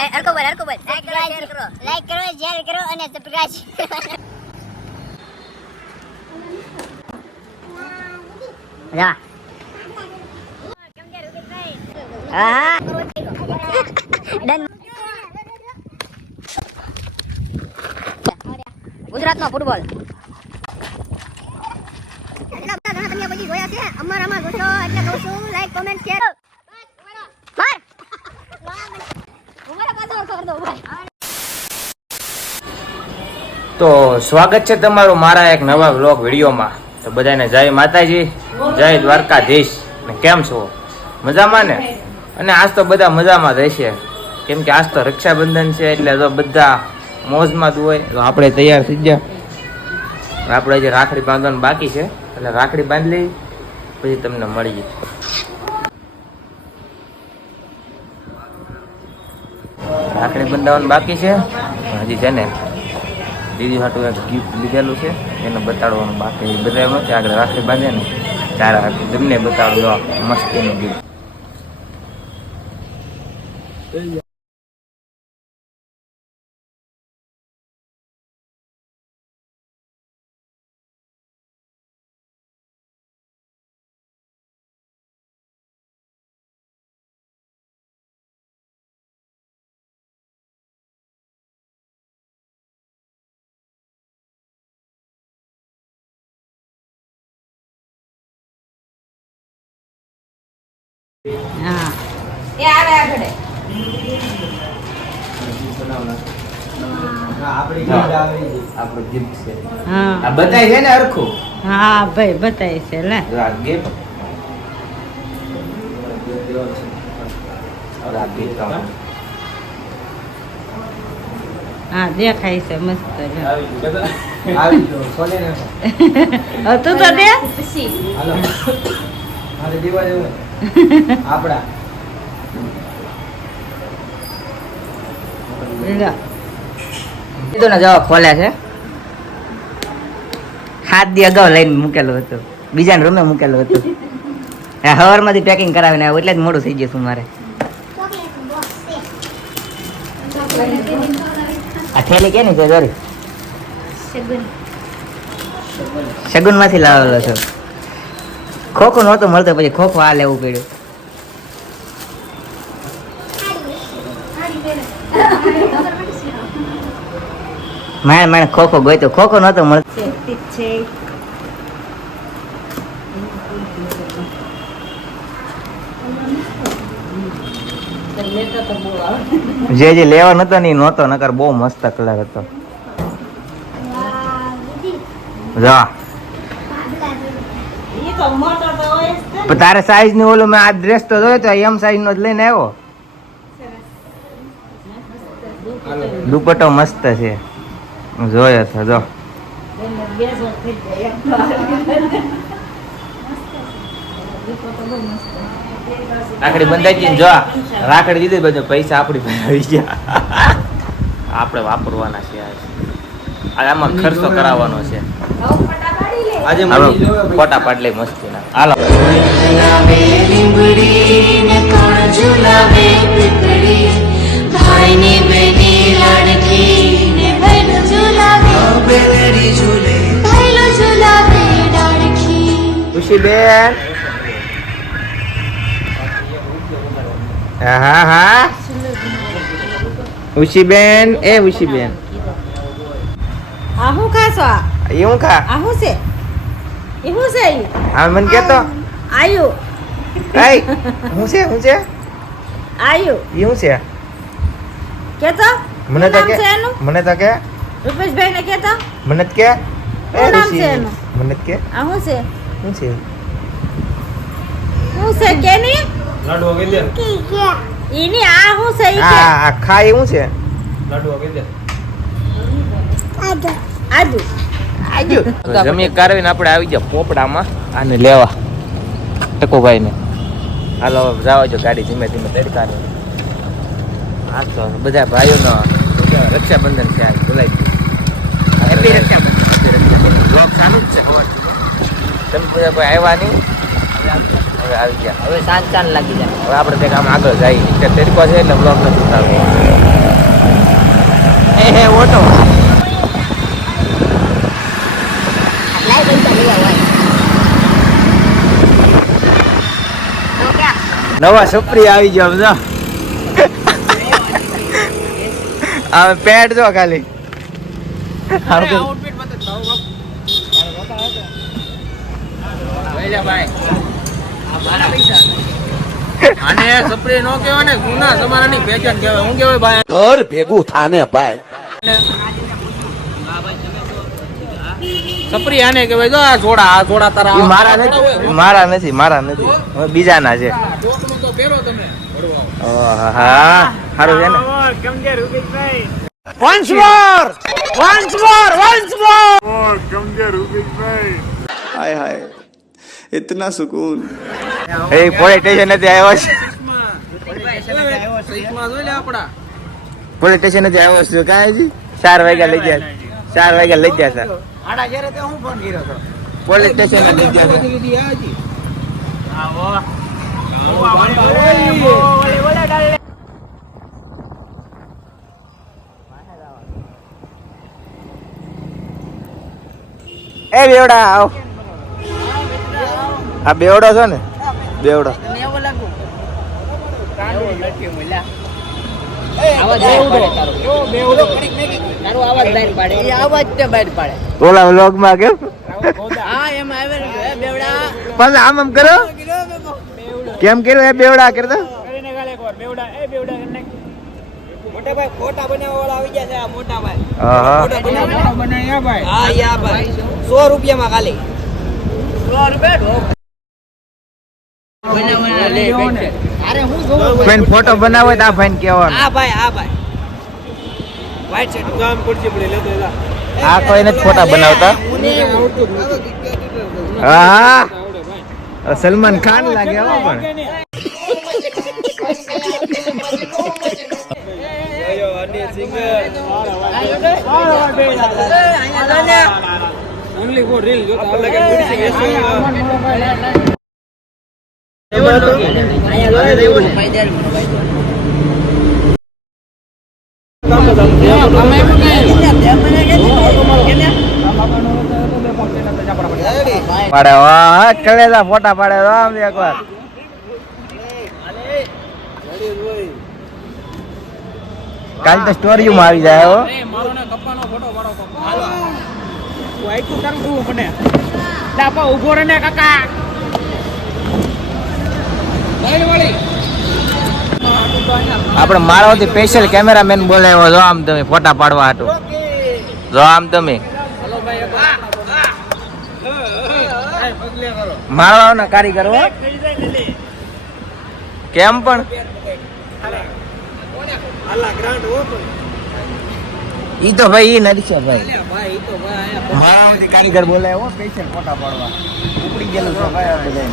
હરકો બોલ લાઈક કરો શેર કરો અને સબસ્ક્રાઇબ જા હા ડન ગુજરાતનો ફૂટબોલ તમે પછી જોયા છે અમારામાં જોશો એટલે કહું છું લાઈક કોમેન્ટ શેર તો સ્વાગત છે તમારું મારા એક નવા વ્લોગ વિડીયોમાં. તો બધાને જય માતાજી, જય દ્વારકાધીશ. ને કેમ છો? મજામાં ને? અને આજ તો બધા મજામાં રહેશે, કેમ કે આજ તો રક્ષાબંધન છે એટલે તો બધા મોજમાં જ હોય. તો આપણે તૈયાર થઈ ગયા. આપણે જે રાખડી બાંધવાનું બાકી છે એટલે રાખડી બાંધી લઈ પછી તમને મળીએ. રાખડી બંધાવવાનું બાકી છે હજી છે ને. દીદી હાટું એક ગિફ્ટ લીધેલું છે એને બતાડવાનું બાકી. બતાવ્યું નથી, આગળ રાખડી બાંધે ને ત્યારે તમને બતાડો મસ્ત એનું ગિફ્ટ. હા એ આવે આગળ આપણો ગિફ્ટ છે. હા આ બતાય છે ને હરખું. હા ભાઈ બતાય છે લે આ ગિફ્ટ આ ગિફ્ટ હા દેખાય છે મસ્ત છે આવી ગયો સોલે ને. હવે તું તો દે હાલો મારે દેવા દેવું આપડા કીધું ને જવાબ ખોલે છે. 7 દી અગાઉ લઈને મૂકેલું હતું, બીજાને રૂમે મૂકેલું હતું. સવારમાંથી પેકિંગ કરાવીને આવ્યું એટલે જ મોડું થઈ ગયું મારે. આ થેલી કેની છે જોરી? શગુન માંથી લાવેલો છો. ખોખું નહોતું મળતું પછી ખોખું આ લેવું પડ્યું. મારે ખોખો ગયો ખોખો નહોતો મળતો. જે લેવા નતો ને નહોતો, નકર બહુ મસ્ત કલર હતો. જા તારે સાઈઝ નું ઓલું મેં આ ડ્રેસ તો જોયો તો એમ સાઈઝ નો જ લઈને આવ્યો. દુપટ્ટો મસ્ત છે, જોયો તો જો. રાખડી બંધાઈ ગઈ જો. રાખડી દીધી બધું પૈસા આપડી આવી ગયા. આપણે વાપરવાના છે આમાં ખર્ચો કરાવવાનો છે. આજે ફોટા પાડ લે મસ્તી ના. હાલો ખુશીબેન. હા હા ઉશીબેન. એ ઉશીબેન આ હું ખાશો? એ હું ખા. આ હું છે? એ હું છે? હા મને કેતો આયુ કઈ હું છે? હું છે? આયુ એ હું છે? કેતો મને તો કે. મને તો કે રૂપેશભાઈ ને કેતો મને જ કે. શું નામ છે એનું? મને જ કે. આ હું છે? શું છે? હું છે કે ની લાડુ વગી દે. ઈની આ હું છે? ઈ કે આ ખા એ હું છે? લાડુ વગી દે. આજુ જમી કારવીને આપણે આવી ગયા પોપડામાં આને લેવા ટકોભાઈ ને. હાલો જાવ જો ગાડી ધીમે ધીમે તડકારે. આ તો બધા ભાઈઓનો રક્ષાબંધન છે. આ બોલાઈ ગયું હેપી રક્ષાબંધન. બ્લોગ ચાલુ જ છે સવારથી. તમે બધા કોઈ આવ્યા નહીં, હવે આવી ગયા. હવે સાંજ ચાંદ લાગી જાય. હવે આપણે કંઈક આમ આગળ જઈએ. તડકો છે એટલે બ્લોગ નથી ઉતારવો. નવા સપરી આવી ગયો સમજો આ પેન્ટ જો ખાલી આને સપરી નો કહેવાય ને ગુના તમારાની પેચન કહેવાય. હું કહેવાય ભાઈ ઘર ભેગું થાને ભાઈ. સપરી આને કહેવાય. જો આ જોડા તારા ઈ મારા નથી હવે બીજાના છે. ટોકનો તો પહેરો તમે. હા સારું છે ને. हाय हाय इतना सुकून. એ પોલીસ સ્ટેશન નથી આવ્યો છે. સહીમાં જોઈ લે આપડા. પોલીસ સ્ટેશન નથી આવ્યો છે કાંઈ 4 વાગ્યા લઈ ગયા. 4 વાગ્યા લઈ ગયા સર. પોલીસ સ્ટેશન લઈ ગયા છે. એ બેવડા આવ. આ બેવડો છો ને બેવડો. ઓલા વ્લોગ માં કેમ પણ આમ કરો કેમ કર્યું એ બેવડા કરતા ફોટા બનાવવા વાળા આવી ગયા છે આ મોટા ભાઈ. હા ફોટા બનાવવા બનાવ્યા ભાઈ. હા યા ભાઈ 100 રૂપિયામાં ખાલી 100 રૂપિયા અરે હું જોઉં ફેન ફોટો બનાવો તો આ ફેન કેવાનો આ ભાઈ વ્હાઈટ શર્ટ ગામ પડશે પડે લેતો એલા આ કોઈ નથી ફોટા બનાવતા હા સલમાન ખાન લાગે હો પણ ઓન્લી ફોર રીલ જો આપણે કે મૂડી છે પાડે વાહ કલેજા ફોટા પાડે આમ એકવાર કાલ તો સ્ટોરી માં આવી જાય હો મારો ને કપ્પાનો ફોટો પાડો હાલો. આઈકુ તારું જોવું મને લાપા ઉભો રહે ને કાકા આપણે મારાથી સ્પેશિયલ કેમેરામેન બોલાવ્યો જો આમ તમે ફોટા પાડવા હાટુ જો આમ તમે મારવાનો કારીગર હો કેમ પણ આલા ગ્રાન્ડ હો ઈ તો ભાઈ ઈ નથી છે ભાઈ ભાઈ ઈ તો ભાઈ મારાથી કારીગર બોલાવ્યો સ્પેશિયલ ફોટા પાડવા ઉપડી ગયેલું છે ભાઈ આ બધા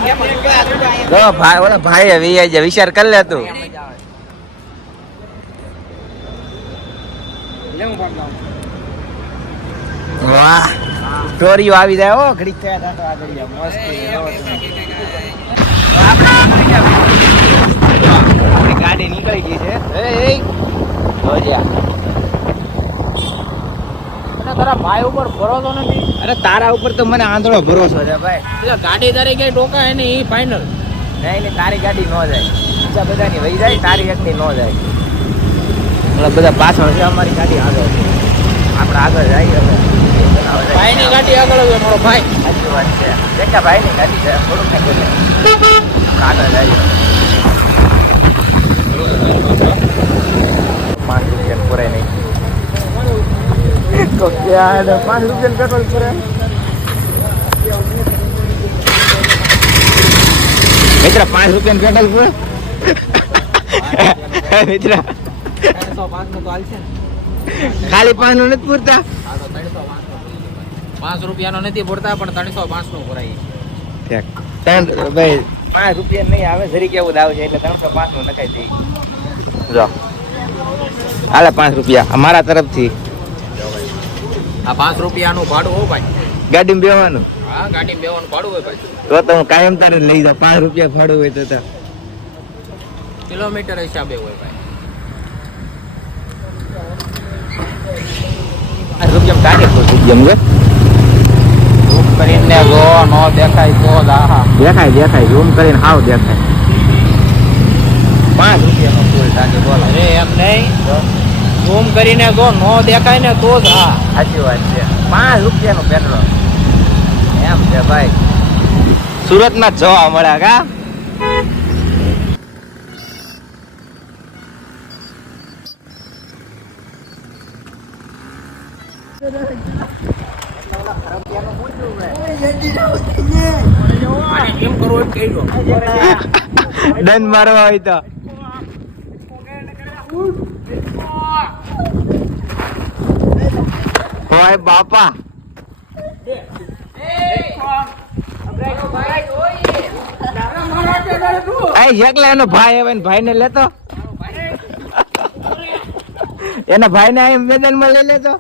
જો ભાઈ ઓલા ભાઈ હવે જે વિચાર કરી લે તું વાહ સ્ટોરીઓ આવી જાય હો ઘડી થયા તા તો આગળ જા મસ્ત આપણી ગાડી નીકળી ગઈ છે એ તારા ભાઈ ઉપર ભરોસો નથી. અરે તારા ઉપર તો મને આંધળો ભરોસો છે ભાઈ એટલે ગાડી તારી કઈ ટોકા હે ને ઈ ફાઇનલ. નહીં તારી ગાડી ન જાય બીજા બધાની વહી જાય તારી એકની ન જાય એટલે બધા પાછળ છે અમારી ગાડી આગળ છે આપણે આગળ જઈએ હવે ભાઈની ગાડી આગળ હોય મારો ભાઈ. સાચી વાત છે દેખા ભાઈની ગાડી છે થોડુંક કંઈક એટલે આગળ જઈએ 5 રૂપિયા પૂરાય નહીં તો ક્યાં 5 રૂપિયા પેટ્રોલ પૂરે મિત્ર 5 રૂપિયા પેટ્રોલ પૂરે મિત્ર 305 નો તો હાલશે ને ખાલી 5 નું નથી પૂરતા 5 રૂપિયાનો નથી પડતા પણ 305 નો ભરાય. ભાઈ 5 રૂપિયા નહીં આવે જરી કેવું દાવ છે એટલે 305 નું નખાઈ દઈ જો હાલે 5 રૂપિયા અમારા તરફથી આ 5 રૂપિયાનું ભાડું હો ભાઈ. ગાડીમાં બેવાનું હા ગાડીમાં બેવાનું ભાડું હોય ભાઈ. તો હું કાયમ તારે લઈ જાઉં 5 રૂપિયા ભાડું હોય તો કિલોમીટર હિસાબે હોય ભાઈ. 5 રૂપિયા કાઢે રૂપિયા ઝૂમ કરીને જો નો દેખાય તો જ આહા. દેખાય ઝૂમ કરીને હાવ દેખાય 5 રૂપિયાનો ફૂલ ટાંકી બોલો. અરે એમ નહીં ઝૂમ કરીને જો નો દેખાય ને તો જ હા. સાચી વાત છે. 5 રૂપિયાનું પેટ્રોલ એમ છે ભાઈ. સુરતમાં જ જોવા મળે કા. એમ કરવું એમ કહી દો. ડન મારવા હોય તો ઓય બાપા. એકલા એનો ભાઈ આવે ને ભાઈ ને લેતો એના ભાઈ ને મેદાન માં લઈ લેતો.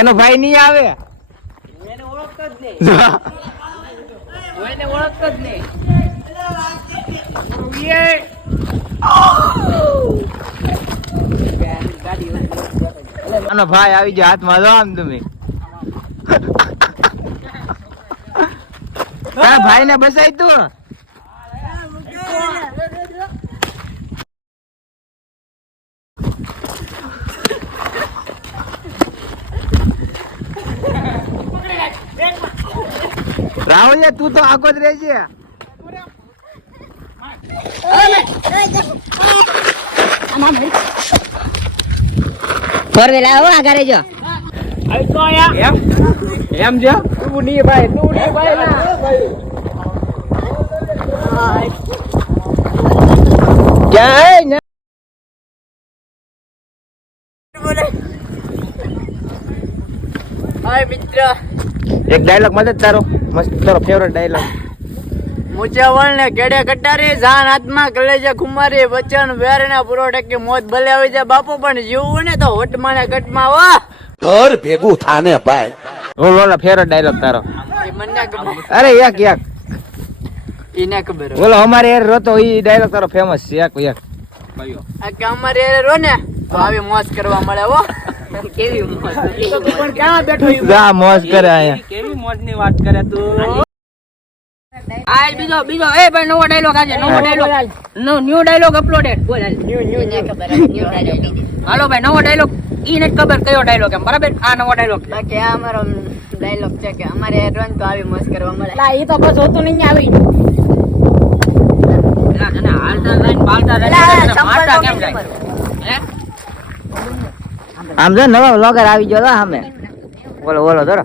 એનો ભાઈ નહીં આવે. એને ઓળખતો જ નહીં. એને ઓળખતો જ નહીં. આનો ભાઈ આવી જાય હાથમાં જો આમ તમે. તારા ભાઈ ને બસાય તું. રાહુલ તું તો આખો જ રહેજે. ફોર વ્હીલ આવો આગળ રહેજો. એમ છે તું નહીં ભાઈ ના ક્યાં હાય મિત્ર એક ડાયલોગ મદદ તારો મસ્ત તારો ફેવરેટ ડાયલોગ. મુચાવળ ને કેડે કટારી જાન હાથમાં કલેજા ખુમારી વચન વેર ને પૂરો ટકે મોત ભલે આવી જાય બાપુ પણ જીવવું ને તો હોટમાં ને ગટમાં વાહ ઘર ભેગું થાને ભાઈ. બોલો ફેવરેટ ડાયલોગ તારો. એ મને ખબર અરે એક એને ખબર બોલો અમારે યાર રોતો ઈ ડાયલોગ તારો ફેમસ છે. એક આ કે અમારે રો ને તો આવી મોજ કરવા મળે હો કેવી મોજ પણ ક્યાં બેઠો જા મોજ કરે આયા. કેવી મોજ ની વાત કરે તું આ બીજો એ ભાઈ નવો ડાયલોગ આજે નવો ડાયલોગ ન્યુ ડાયલોગ અપલોડેડ બોલ હાલો ભાઈ નવો ડાયલોગ ઈ ને ખબર કયો ડાયલોગ એમ બરાબર આ નવો ડાયલોગ બાકી આ અમારો ડાયલોગ છે કે અમારે રોન તો આવી મોજ કરવા મળે લા ઈ તો બસ હોતું નહીં આવી ના હાલતા લાઈન બાલતા લાઈન મારતા કેમ જાય હે આમ જો નવા વ્લોગર આવી ગયો તો સામે. બોલો ધરો.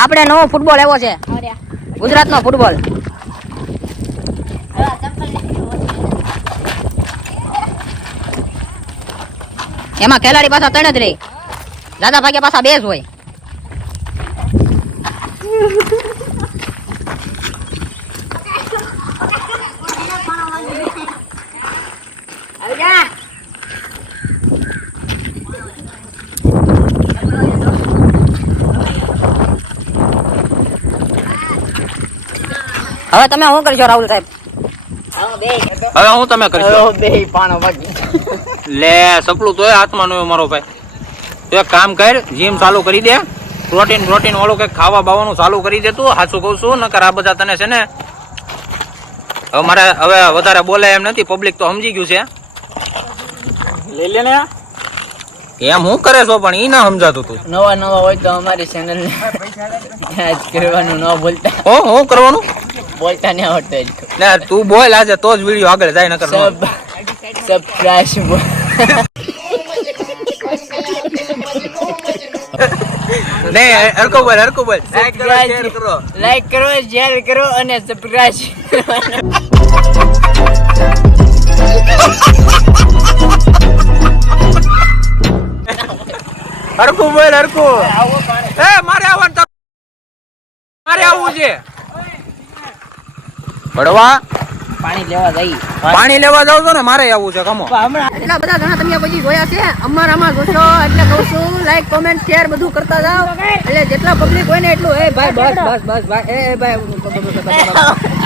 આપણે નવો ફૂટબોલ આવ્યો છે ગુજરાતનો ફૂટબોલ. એમાં ખેલાડી પાછા 3 જ રહે. દાદા ભાગ્યા પાછા 2 જ હોય. હવે તમે શું કરશો રાહુલ સાહેબ? હવે હું તમે કરશો બે પાણો બાકી લે સપલું તોય હાથમાં નો મારો ભાઈ. તો એક કામ કર જીમ ચાલુ કરી દે. પ્રોટીન વાળું કઈક ખાવા બાવાનું ચાલુ કરી દે તું. સાચું કહું છું નકર આ બધા તને છે ને હવે મારે હવે વધારે બોલે એમ નથી. પબ્લિક તો સમજી ગયું છે. લઈ લે ને એમ હું કરે છો પણ ઈ ના સમજાતું તું. નવા હોય તો અમારી ચેનલ ને કરવાનું ન બોલતા હું કરવાનું બોલતા નહીં આવડતું ને તું બોલ આજે તો જ વિડીયો આગળ જાય નકર નો. સબસ્ક્રાઇબ નહીં હરકો બોલ લાઈક કરો શેર કરો અને સબસ્ક્રાઇબ હરકું એ મારે આવવું છે પડવા પાણી લેવા જાવ છો ને મારે આવવું છે કમો. એટલા બધા ઘણા તમે પછી જોયા છે. અમારામાં જોશો એટલે કહું છું લાઈક કોમેન્ટ શેર બધું કરતા જાઓ. એટલે જેટલા પબ્લિક હોય ને એટલું એ ભાઈ બસ ભાઈ એ ભાઈ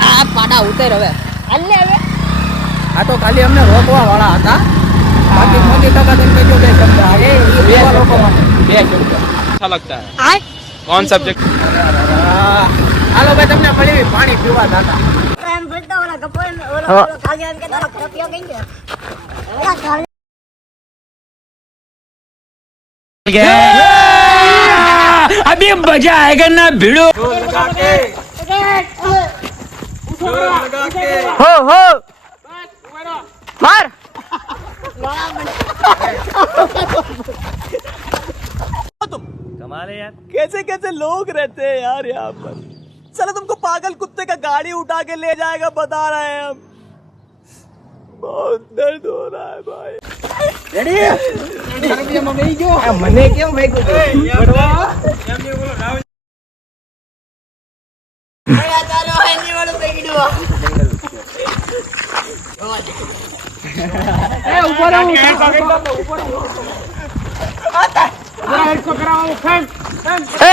આ પાડા ઉતર હવે. આ તો ખાલી અમને રોકવા વાળા હતા. બાકી મોટી ટકા તેમ કહેજો બે શબ્દ અરે બે લોકો માટે બે શબ્દ अच्छा लगता है कौन सब्जेक्ट હાલો ભાઈ તમને મળી પાણી પીવા દાતા अभी मजा आएगा ना भिड़ो हो मार कमाल है यार कैसे कैसे लोग रहते हैं यार यहाँ पर। चलो तुमको पागल कुत्ते का गाड़ी उठा के ले जाएगा बता रहे हैं हम। बहुत दर्द हो रहा है भाई। મને કેમ ભાઈ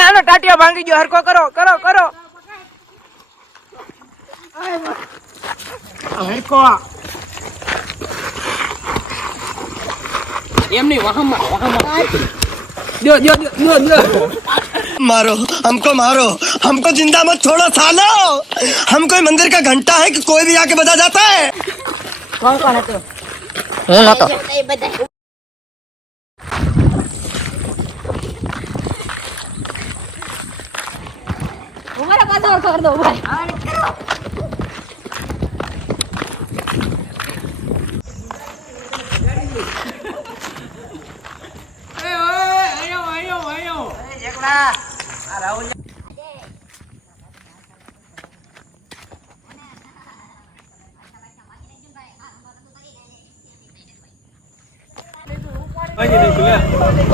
आनो टाटिया भांगी गयो हरको करो करो करो मारो हमको जिंदा मत छोड़ो सालो। हम कोई मंदिर का घंटा है कि कोई भी आके बजा जाता है। અમારા પાછળ કર દો ભાઈ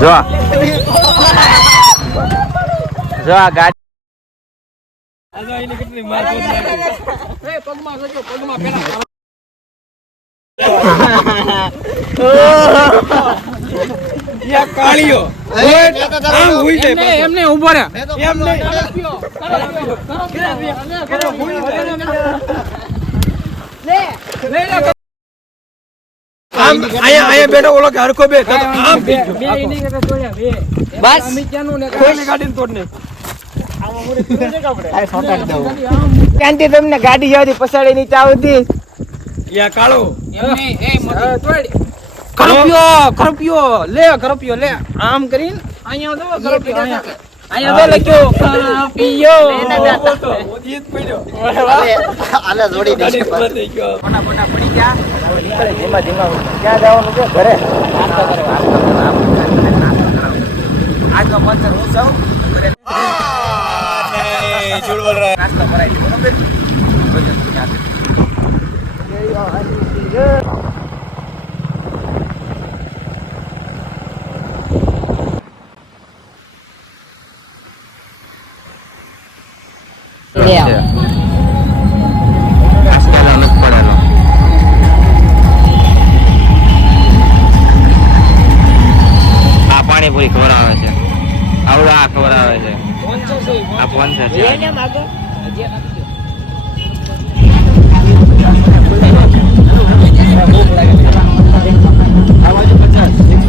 જો જો આ ગાડી એમને ઉભો રે आया बेटा बोलो घर को बे आम બસ गाड़ी तोड़ने ક્યાંથી તમને ગાડી જવાથી પસાડી નીચે આવતી या कालो કરપ્યો લે આમ કરીને અહીંયા દો કરપ્યો અહીંયા દો લખ્યો કરપ્યો પડી ગયા નીકળે ધીમા ધીમા ક્યાં જવાનું છે ઘરે નાસ્તો પંચર હું જાઉં ઘરે झूठ बोल रहा है। નાસ્તો કરાવી દે બરાબર આ પાણીપુરી ખવડાવે છે આવડો આ ખવડાવે છે આ 500 છે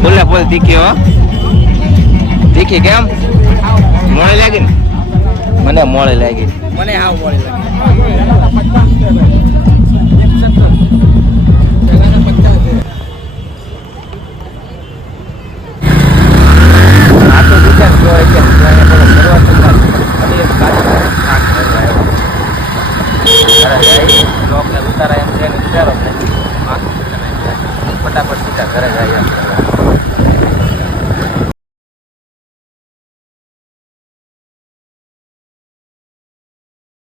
બોલે બોલ તીખી હો તીખી કેમ મોળે લાગી ને મને મોળે લાગી મને હાવ બોલી આ તો વિચાર જો કે ત્યારે બોલો શરૂઆતમાં અને એક ગાડી બ્લોક ને ઉતારા એમ છે વિચારો ને ફટાફટ સીધા ઘરે જાય